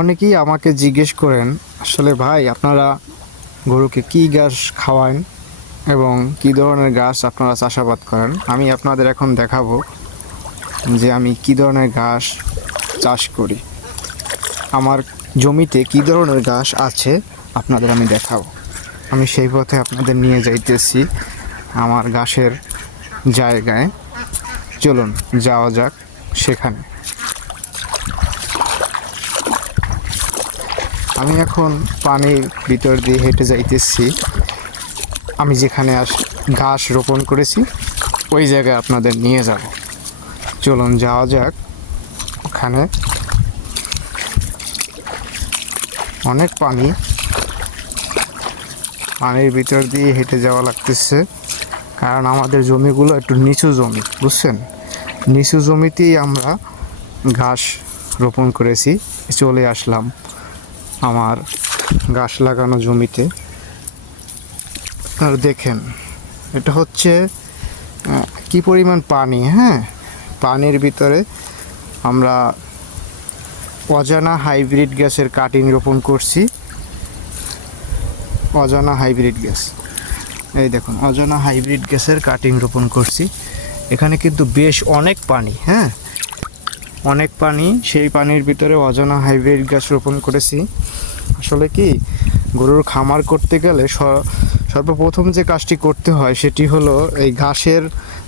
অনেকেই আমাকে জিজ্ঞেস করেন, আসলে ভাই আপনারা গরুকে কী ঘাস খাওয়ান এবং কী ধরনের ঘাস আপনারা চাষাবাদ করেন। আমি আপনাদের এখন দেখাবো যে আমি কী ধরনের ঘাস চাষ করি, আমার জমিতে কী ধরনের ঘাস আছে আপনাদের আমি দেখাবো। আমি সেই পথে আপনাদের নিয়ে যাইতেছি আমার ঘাসের জায়গায়। চলুন যাওয়া যাক সেখানে। আমি এখন পানির ভিতর দিয়ে হেঁটে যাইতেছি। আমি যেখানে ঘাস রোপণ করেছি ওই জায়গায় আপনাদের নিয়ে যাব। চলুন যাওয়া যাক ওখানে। অনেক পানি, পানির ভিতর দিয়ে হেঁটে যাওয়া লাগতেছে, কারণ আমাদের জমিগুলো একটু নিচু জমি, বুঝছেন। নিচু জমিতেই আমরা ঘাস রোপণ করেছি। চলে আসলাম আমার ঘাস লাগানো জমিতে। আর দেখেন এটা হচ্ছে কি পরিমাণ পানি। হ্যাঁ, পানির ভিতরে আমরা অজানা হাইব্রিড গ্যাসের কাটিং রোপণ করছি। অজানা হাইব্রিড গ্যাস, এই দেখুন অজানা হাইব্রিড গ্যাসের কাটিং রোপণ করছি। এখানে কিন্তু বেশ অনেক পানি, হ্যাঁ অনেক পানি। সেই পানির ভিতরে অজানা হাইব্রিড গ্যাস রোপণ করেছি। আসলে কি, গরুর খামার করতে গেলে সর্বপ্রথম যে কাজটি করতে হয় সেটি হলো এই ঘাসের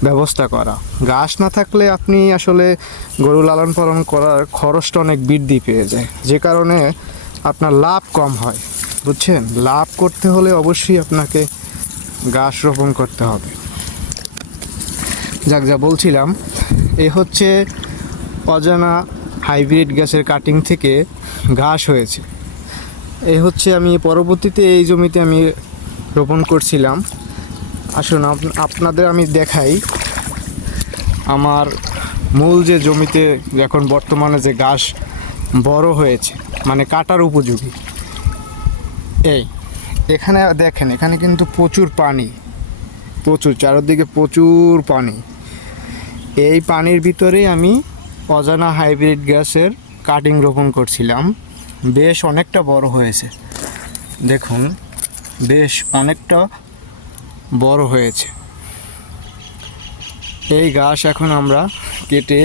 ব্যবস্থা করা। ঘাস না থাকলে আপনি আসলে গরু লালন পালন করার খরচটা অনেক বৃদ্ধি পেয়ে যায়, যে কারণে আপনার লাভ কম হয়, বুঝছেন। লাভ করতে হলে অবশ্যই আপনাকে ঘাস রোপণ করতে হবে। যাক, যা বলছিলাম, এই হচ্ছে অজানা হাইব্রিড গ্যাসের কাটিং থেকে ঘাস হয়েছে। এই হচ্ছে আমি পরবর্তীতে এই জমিতে আমি রোপণ করছিলাম। আসুন আপনাদের আমি দেখাই আমার মূল যে জমিতে এখন বর্তমানে যে ঘাস বড় হয়েছে, মানে কাটার উপযোগী। এখানে দেখেন, এখানে কিন্তু প্রচুর পানি, প্রচুর, চারদিকে প্রচুর পানি। এই পানির ভিতরেই আমি অজানা হাইব্রিড গ্যাসের কাটিং রোপণ করছিলাম। বেশ অনেকটা বড় হয়েছে, দেখুন বেশ অনেকটা বড় হয়েছে। এই ঘাস এখন আমরা কেটে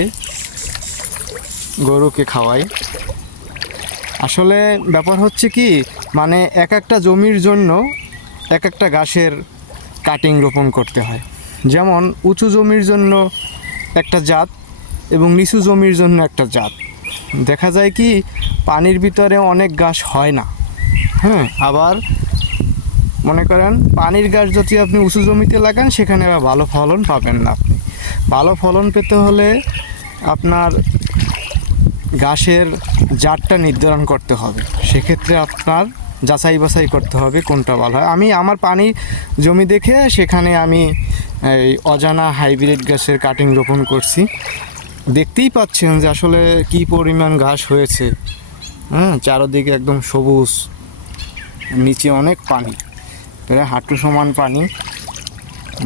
গরুকে খাওয়াই। আসলে ব্যাপার হচ্ছে কি, মানে এক একটা জমির জন্য এক একটা ঘাসের কাটিং রোপণ করতে হয়। যেমন উঁচু জমির জন্য একটা জাত এবং নিচু জমির জন্য একটা জাত। দেখা যায় কি, পানির ভিতরে অনেক ঘাস হয় না। হ্যাঁ, আবার মনে করেন পানির ঘাস যদি আপনি উঁচু জমিতে লাগান সেখানে ভালো ফলন পাবেন না। আপনি ভালো ফলন পেতে হলে আপনার ঘাসের জাতটা নির্ধারণ করতে হবে। সেক্ষেত্রে আপনার যাচাই বাছাই করতে হবে কোনটা ভালো হয়। আমি আমার পানি জমি দেখে সেখানে আমি এই অজানা হাইব্রিড ঘাসের কাটিং রোপণ করছি। দেখতেই পাচ্ছেন যে আসলে কি পরিমাণ ঘাস হয়েছে। হ্যাঁ, চারদিকে একদম সবুজ, নিচে অনেক পানি, প্রায় হাঁটু সমান পানি।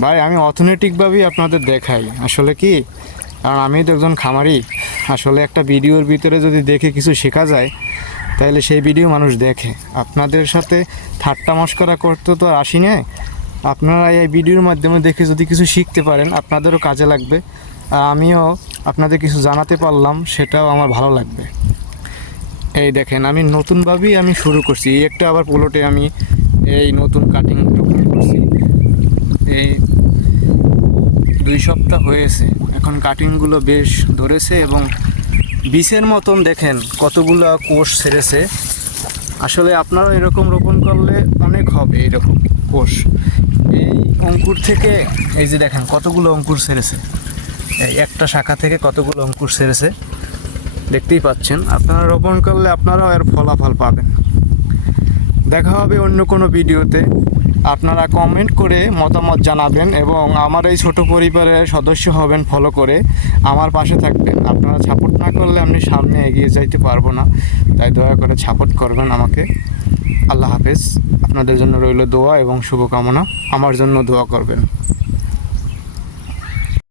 ভাই আমি অর্থনৈতিকভাবেই আপনাদের দেখাই। আসলে কি, কারণ আমি তো একজন খামারি। আসলে একটা ভিডিওর ভিতরে যদি দেখে কিছু শেখা যায় তাহলে সেই ভিডিও মানুষ দেখে। আপনাদের সাথে ঠাট্টা মশকরা করতে তো আসি না। আপনারা এই ভিডিওর মাধ্যমে দেখে যদি কিছু শিখতে পারেন আপনাদেরও কাজে লাগবে, আর আমিও আপনাদের কিছু জানাতে পারলাম, সেটাও আমার ভালো লাগবে। এই দেখেন আমি নতুনভাবেই আমি শুরু করছি। এই একটা আবার প্লটে আমি এই নতুন কাটিং রোপণ করছি। এই 2 সপ্তাহ হয়েছে, এখন কাটিংগুলো বেশ ধরেছে এবং বিষের মতন দেখেন কতগুলো কোষ ছেড়েছে। আসলে আপনারাও এরকম রোপণ করলে অনেক হবে এরকম কোষ। এই অঙ্কুর থেকে এই যে দেখেন কতগুলো অঙ্কুর ছেড়েছে, এই একটা শাখা থেকে কতগুলো অঙ্কুর ছেড়েছে, দেখতেই পাচ্ছেন। আপনারা রোপণ করলে আপনারাও এর ফলাফল পাবেন। দেখা হবে অন্য কোনো ভিডিওতে। আপনারা কমেন্ট করে মতামত জানাবেন এবং আমার এই ছোট পরিবারের সদস্য হবেন, ফলো করে আমার পাশে থাকবেন। আপনারা সাপোর্ট না করলে আমি সামনে এগিয়ে যাইতে পারবো না, তাই দয়া করে সাপোর্ট করবেন আমাকে। আল্লাহ হাফেজ। আপনাদের জন্য রইল দোয়া এবং শুভকামনা, আমার জন্য দোয়া করবেন।